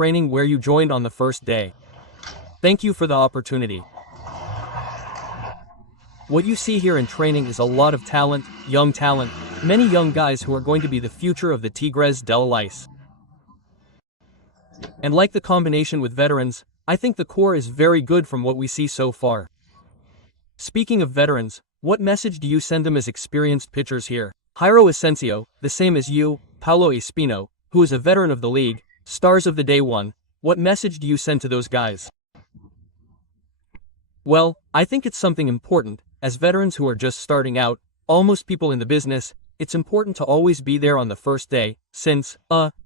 training where you joined on the first day. Thank you for the opportunity. What you see here in training is a lot of talent, many young guys who are going to be the future of the Tigres del Licey. And like the combination with veterans, I think the core is very good from what we see so far. Speaking of veterans, what message do you send them as experienced pitchers here? Jairo Asensio, the same as you, Paulo Espino, who is a veteran of the league, stars of the day one, what message do you send to those guys? Well, I think it's something important, as veterans who are just starting out, almost people in the business, it's important to always be there on the first day, since,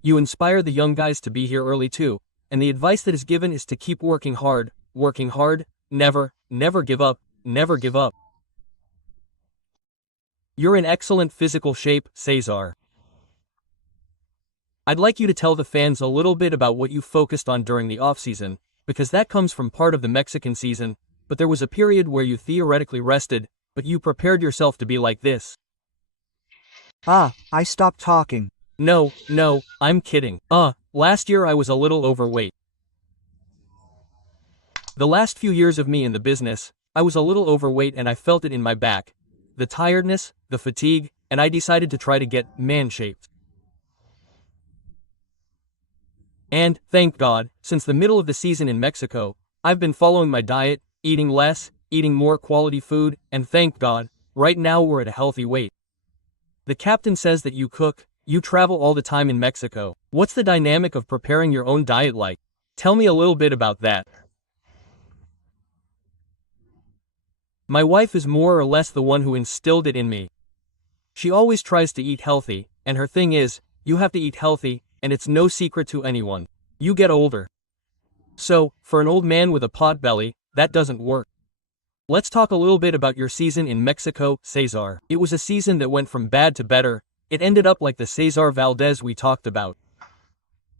you inspire the young guys to be here early too, and the advice that is given is to keep working hard, never give up, never give up. You're in excellent physical shape, Cesar. I'd like you to tell the fans a little bit about what you focused on during the off-season, because that comes from part of the Mexican season, but there was a period where you theoretically rested, but you prepared yourself to be like this. I stopped talking. No, I'm kidding. Last year I was a little overweight. The last few years of me in the business, I was a little overweight and I felt it in my back. The tiredness, the fatigue, and I decided to try to get man-shaped. And, thank God, since the middle of the season in Mexico, I've been following my diet, eating less, eating more quality food, and thank God, right now we're at a healthy weight. The captain says that you cook, you travel all the time in Mexico. What's the dynamic of preparing your own diet like? Tell me a little bit about that. My wife is more or less the one who instilled it in me. She always tries to eat healthy, and her thing is, you have to eat healthy, and it's no secret to anyone. You get older. So, for an old man with a pot belly, that doesn't work. Let's talk a little bit about your season in Mexico, Cesar. It was a season that went from bad to better. It ended up like the César Valdez we talked about.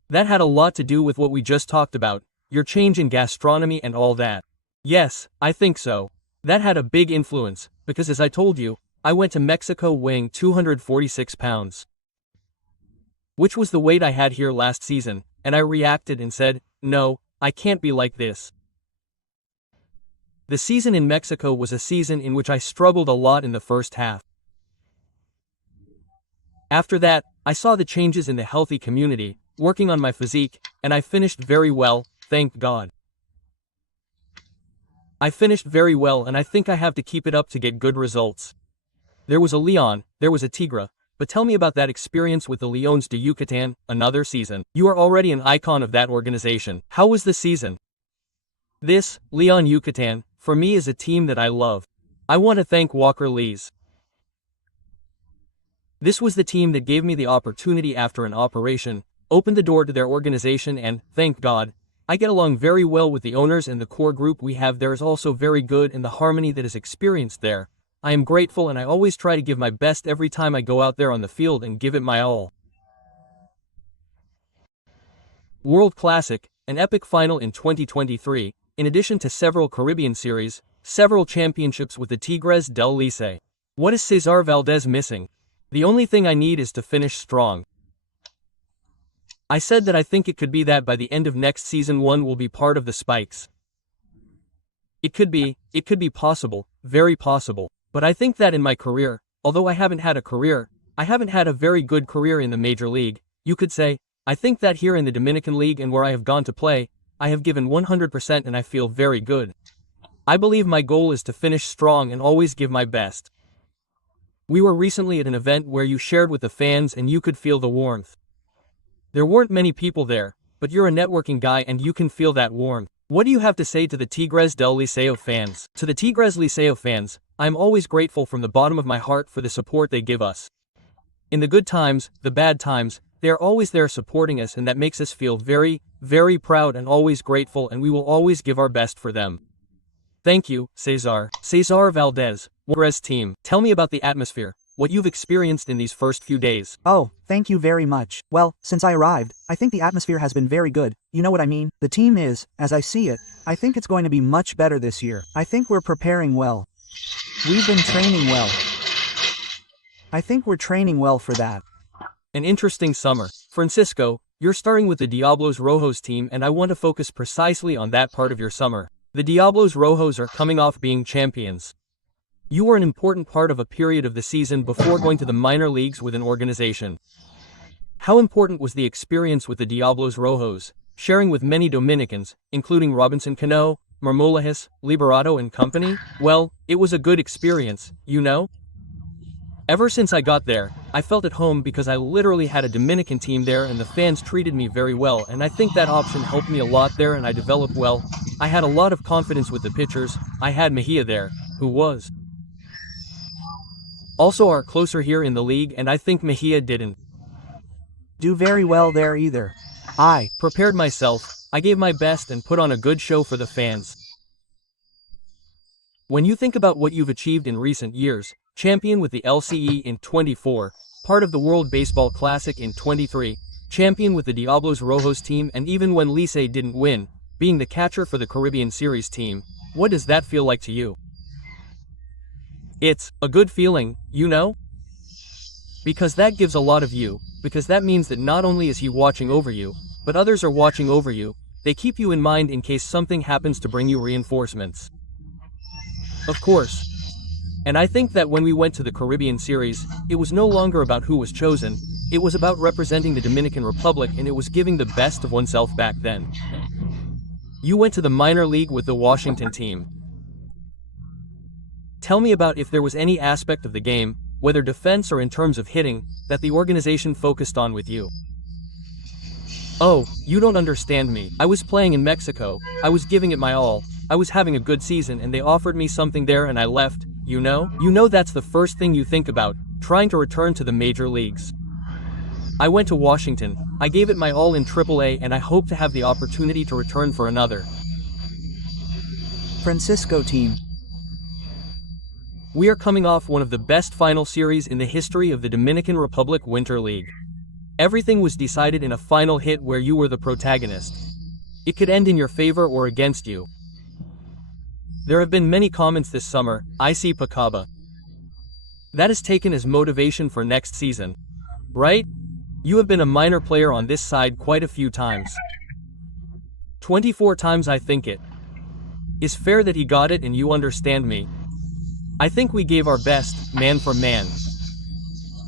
That had a lot to do with what we just talked about, your change in gastronomy and all that. Yes, I think so. That had a big influence, because as I told you, I went to Mexico weighing 246 pounds. Which was the weight I had here last season, and I reacted and said, no, I can't be like this. The season in Mexico was a season in which I struggled a lot in the first half. After that, I saw the changes in the healthy community, working on my physique, and I finished very well, thank God. I finished very well and I think I have to keep it up to get good results. There was a Leon, there was a Tigre, but tell me about that experience with the Leones de Yucatan, another season. You are already an icon of that organization. How was the season? This, Leon Yucatan, for me is a team that I love. I want to thank Walker Lees. This was the team that gave me the opportunity after an operation, opened the door to their organization and, thank God, I get along very well with the owners and the core group we have there is also very good and the harmony that is experienced there. I am grateful and I always try to give my best every time I go out there on the field and give it my all. World Classic, an epic final in 2023, in addition to several Caribbean series, several championships with the Tigres del Licey. What is César Valdez missing? The only thing I need is to finish strong. I said that I think it could be that by the end of next season one will be part of the Spikes. It could be possible, very possible. But I think that in my career, although I haven't had a career, I haven't had a very good career in the major league, you could say, I think that here in the Dominican League and where I have gone to play, I have given 100% and I feel very good. I believe my goal is to finish strong and always give my best. We were recently at an event where you shared with the fans and you could feel the warmth. There weren't many people there, but you're a networking guy and you can feel that warmth. What do you have to say to the Tigres del Licey fans? To the Tigres Licey fans, I am always grateful from the bottom of my heart for the support they give us. In the good times, the bad times, they are always there supporting us and that makes us feel very, very proud and always grateful and we will always give our best for them. Thank you, César. César Valdez, Tigres team. Tell me about the atmosphere, what you've experienced in these first few days. Oh, thank you very much. Well, since I arrived, I think the atmosphere has been very good. You know what I mean? The team is, as I see it, I think it's going to be much better this year. I think we're preparing well. We've been training well. I think we're training well for that. An interesting summer. Francisco, You're starting with the Diablos Rojos team, and I want to focus precisely on that part of your summer. The Diablos Rojos are coming off being champions. You were an important part of a period of the season before going to the minor leagues with an organization. How important was the experience with the Diablos Rojos, sharing with many Dominicans, including Robinson Cano, Marmolejas, Liberato and company? Well, it was a good experience, you know? Ever since I got there, I felt at home because I literally had a Dominican team there and the fans treated me very well, and I think that option helped me a lot there and I developed well. I had a lot of confidence with the pitchers. I had Mejía there, who was also our closer here in the league, and I think Mejía didn't do very well there either. I prepared myself, I gave my best and put on a good show for the fans. When you think about what you've achieved in recent years, champion with the LCE in 24, part of the World Baseball Classic in 23, champion with the Diablos Rojos team, and even when Licey didn't win, being the catcher for the Caribbean Series team, what does that feel like to you? It's a good feeling, you know? Because that gives a lot of you, because that means that not only is he watching over you, but others are watching over you. They keep you in mind in case something happens to bring you reinforcements. Of course. And I think that when we went to the Caribbean Series, it was no longer about who was chosen, it was about representing the Dominican Republic, and it was giving the best of oneself back then. You went to the minor league with the Washington team. Tell me about if there was any aspect of the game, whether defense or in terms of hitting, that the organization focused on with you. Oh, you don't understand me. I was playing in Mexico, I was giving it my all, I was having a good season and they offered me something there and I left, you know? You know that's the first thing you think about, trying to return to the major leagues. I went to Washington, I gave it my all in AAA and I hope to have the opportunity to return for another. Francisco team. We are coming off one of the best final series in the history of the Dominican Republic Winter League. Everything was decided in a final hit where you were the protagonist. It could end in your favor or against you. There have been many comments this summer, I see Pacaba. That is taken as motivation for next season. Right? You have been a minor player on this side quite a few times. 24 times I think it is fair that he got it and you understand me. I think we gave our best, man for man.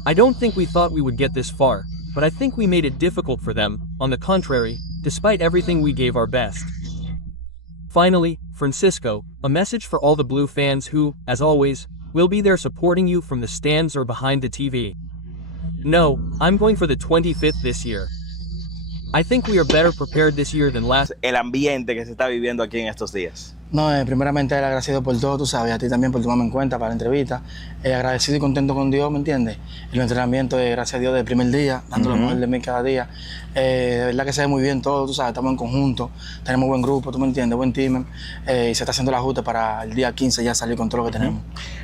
I don't think we thought we would get this far, but I think we made it difficult for them. On the contrary, despite everything we gave our best. Finally, Francisco, a message for all the Blue fans who, as always, will be there supporting you from the stands or behind the TV. No, I'm going for the 25th this year. I think we are better prepared this year than last. El ambiente que se está viviendo aquí en estos días. No, primeramente agradecido por todo, tú sabes, a ti también por tomarme en cuenta para la entrevista. Agradecido y contento con Dios, ¿me entiendes? En los entrenamientos, gracias a Dios, del primer día, dando lo mejor de mí cada día. De verdad que se ve muy bien todo, tú sabes, estamos en conjunto, tenemos buen grupo, tú me entiendes, buen team. Y se está haciendo el ajuste para el día 15 ya salir con todo lo que tenemos.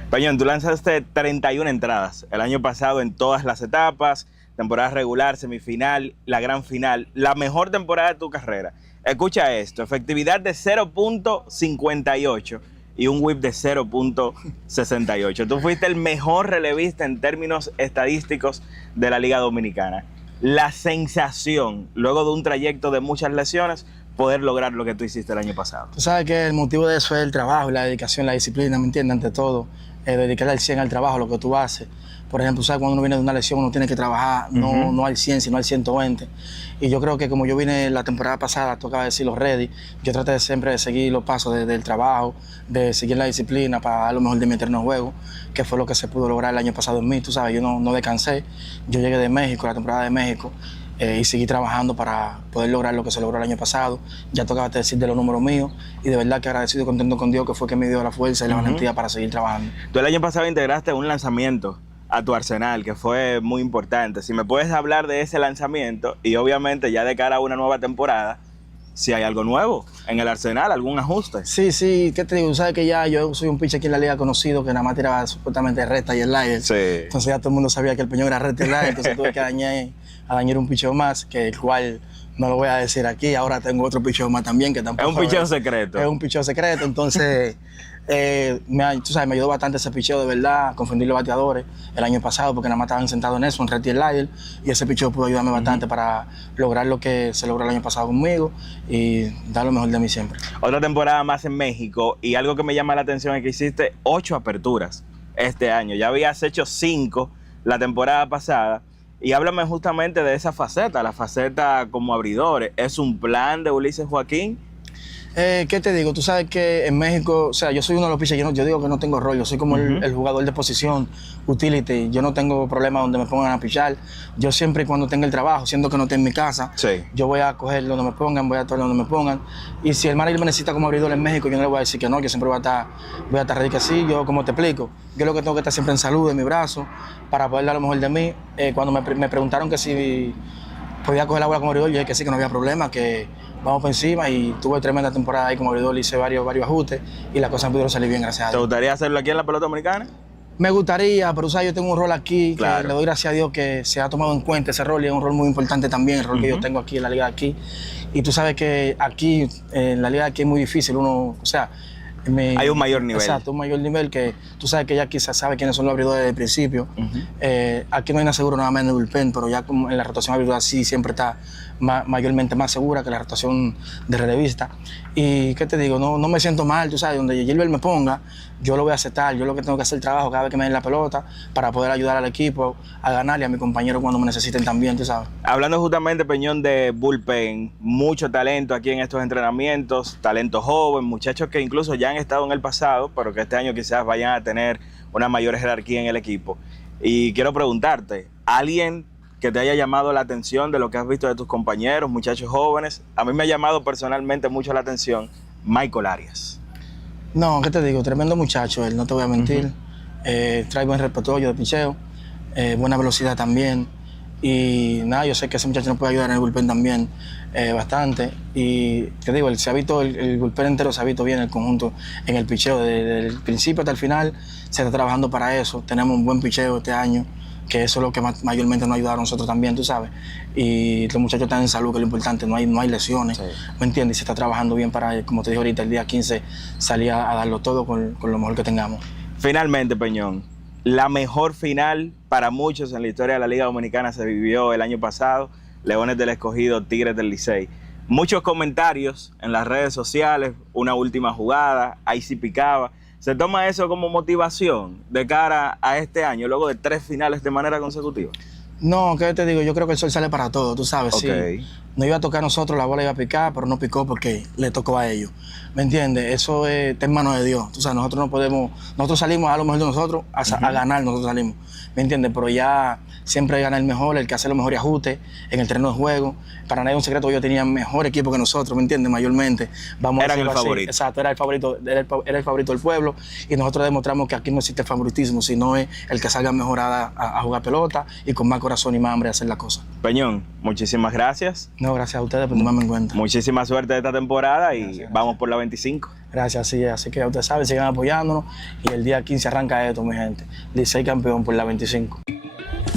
Pañón, tú lanzaste 31 entradas el año pasado en todas las etapas, temporada regular, semifinal, la gran final, la mejor temporada de tu carrera. Escucha esto, efectividad de 0.58 y un whip de 0.68. Tú fuiste el mejor relevista en términos estadísticos de la Liga Dominicana. La sensación, luego de un trayecto de muchas lesiones, poder lograr lo que tú hiciste el año pasado. Tú sabes que el motivo de eso es el trabajo, la dedicación, la disciplina, ¿me entiendes? Ante todo, dedicarle al 100 al trabajo, lo que tú haces. Por ejemplo, ¿sabes? Cuando uno viene de una lesión, uno tiene que trabajar no al 100, sino al 120. Y yo creo que como yo vine la temporada pasada, tocaba decirlo ready, yo traté siempre de seguir los pasos del trabajo, de seguir la disciplina para dar lo mejor de mi eterno juego, que fue lo que se pudo lograr el año pasado en mí. Tú sabes, yo no descansé. Yo llegué de México, la temporada de México, y seguí trabajando para poder lograr lo que se logró el año pasado. Ya tocaba decir de los números míos y de verdad que agradecido y contento con Dios, que fue que me dio la fuerza y la valentía para seguir trabajando. Tú el año pasado integraste un lanzamiento a tu arsenal, que fue muy importante. Si me puedes hablar de ese lanzamiento y obviamente ya de cara a una nueva temporada, si hay algo nuevo en el arsenal, algún ajuste. Sí, ¿qué te digo? Sabes que ya yo soy un pitcher aquí en la liga conocido que nada más tiraba supuestamente recta y el slider. Sí. Entonces ya todo el mundo sabía que el peñón era recta y el slider, entonces tuve que dañar un pitcher más, que el cual no lo voy a decir aquí. Ahora tengo otro picheo más también que tampoco... Es un picheo secreto. Es un picheo secreto, entonces... tú sabes, me ayudó bastante ese picheo de verdad, confundir los bateadores el año pasado, porque nada más estaban sentados en eso, en Red y el Liger, y ese picheo pudo ayudarme bastante para lograr lo que se logró el año pasado conmigo y dar lo mejor de mí siempre. Otra temporada más en México, y algo que me llama la atención es que hiciste 8 aperturas este año. Ya habías hecho 5 la temporada pasada, y háblame justamente de esa faceta, la faceta como abridor. ¿Es un plan de Ulises Joaquín? ¿Qué te digo? Tú sabes que en México, o sea, yo soy uno de los pitchers, yo digo que no tengo rol, yo soy como el jugador de posición, utility, yo no tengo problema donde me pongan a pichar. Yo siempre y cuando tenga el trabajo, siendo que no esté en mi casa, yo voy a coger donde me pongan, voy a estar donde me pongan. Y si el manager me necesita como abridor en México, yo no le voy a decir que no, yo siempre voy a estar ready que sí. Yo, como te explico, yo lo que tengo que estar siempre en salud, en mi brazo, para poder dar lo mejor de mí. Cuando me preguntaron que si podía coger la bola como abridor, yo dije que sí, que no había problema, que vamos por encima, y tuve tremenda temporada ahí como abridor, hice varios ajustes y las cosas pudieron salir bien, gracias a Dios. ¿Te gustaría hacerlo aquí en la pelota dominicana? Me gustaría, pero ¿sabes? Yo tengo un rol aquí, claro, que le doy gracias a Dios que se ha tomado en cuenta ese rol, y es un rol muy importante también, el rol que yo tengo aquí en la liga de aquí. Y tú sabes que aquí, en la liga de aquí es muy difícil, uno, o sea... hay un mayor nivel. Exacto, un mayor nivel, que tú sabes que ya quizás sabe quiénes son los abridores desde el principio. Aquí no hay nada seguro nada más en el bullpen, pero ya como en la rotación abridora sí siempre está mayormente más segura que la rotación de relevista. Y qué te digo, no me siento mal, tú sabes, donde Gilbert me ponga, yo lo voy a aceptar. Yo lo que tengo que hacer es el trabajo cada vez que me den la pelota para poder ayudar al equipo a ganar, y a mis compañeros cuando me necesiten también, tú sabes. Hablando justamente, Peñón, de bullpen, mucho talento aquí en estos entrenamientos, talento joven, muchachos que incluso ya han estado en el pasado, pero que este año quizás vayan a tener una mayor jerarquía en el equipo. Y quiero preguntarte, ¿alguien que te haya llamado la atención de lo que has visto de tus compañeros, muchachos jóvenes? A mí me ha llamado personalmente mucho la atención Michael Arias. No, ¿qué te digo? Tremendo muchacho él, no te voy a mentir. Trae buen repertorio de picheo, buena velocidad también. Y nada, yo sé que ese muchacho nos puede ayudar en el bullpen también bastante. Y te digo, el bullpen entero se ha visto bien, el conjunto en el picheo. Desde el principio hasta el final se está trabajando para eso. Tenemos un buen picheo este año, que eso es lo que mayormente nos ayuda a nosotros también, tú sabes. Y los muchachos están en salud, que es lo importante, no hay lesiones, ¿me entiendes? Y se está trabajando bien para, como te dije ahorita, el día 15 salir a darlo todo con lo mejor que tengamos. Finalmente, Peñón, la mejor final para muchos en la historia de la Liga Dominicana se vivió el año pasado, Leones del Escogido, Tigres del Licey. Muchos comentarios en las redes sociales, una última jugada, ahí sí picaba. ¿Se toma eso como motivación de cara a este año, luego de 3 finales de manera consecutiva? No, ¿qué te digo? Yo creo que el sol sale para todo, tú sabes. Okay. Sí, no iba a tocar a nosotros, la bola iba a picar, pero no picó porque le tocó a ellos. ¿Me entiendes? Eso está en manos de Dios. Tú sabes, nosotros no podemos, nosotros salimos a lo mejor de nosotros, a ganar, nosotros salimos. ¿Me entiendes? Pero ya siempre gana el mejor, el que hace los mejores ajustes en el terreno de juego. Para nadie es un secreto, ellos tenían mejor equipo que nosotros, ¿me entiendes? Mayormente. Eran el favorito. Exacto, era el favorito del pueblo, y nosotros demostramos que aquí no existe favoritismo, sino es el que salga mejor a jugar pelota y con más corazón y más hambre a hacer las cosas. Peñón, muchísimas gracias. No, gracias a ustedes por tomarme en cuenta. Muchísima suerte de esta temporada, y gracias. Vamos por la 25. Gracias, sí, así que ya ustedes saben, sigan apoyándonos, y el día 15 arranca esto, mi gente. Licey campeón por la 25.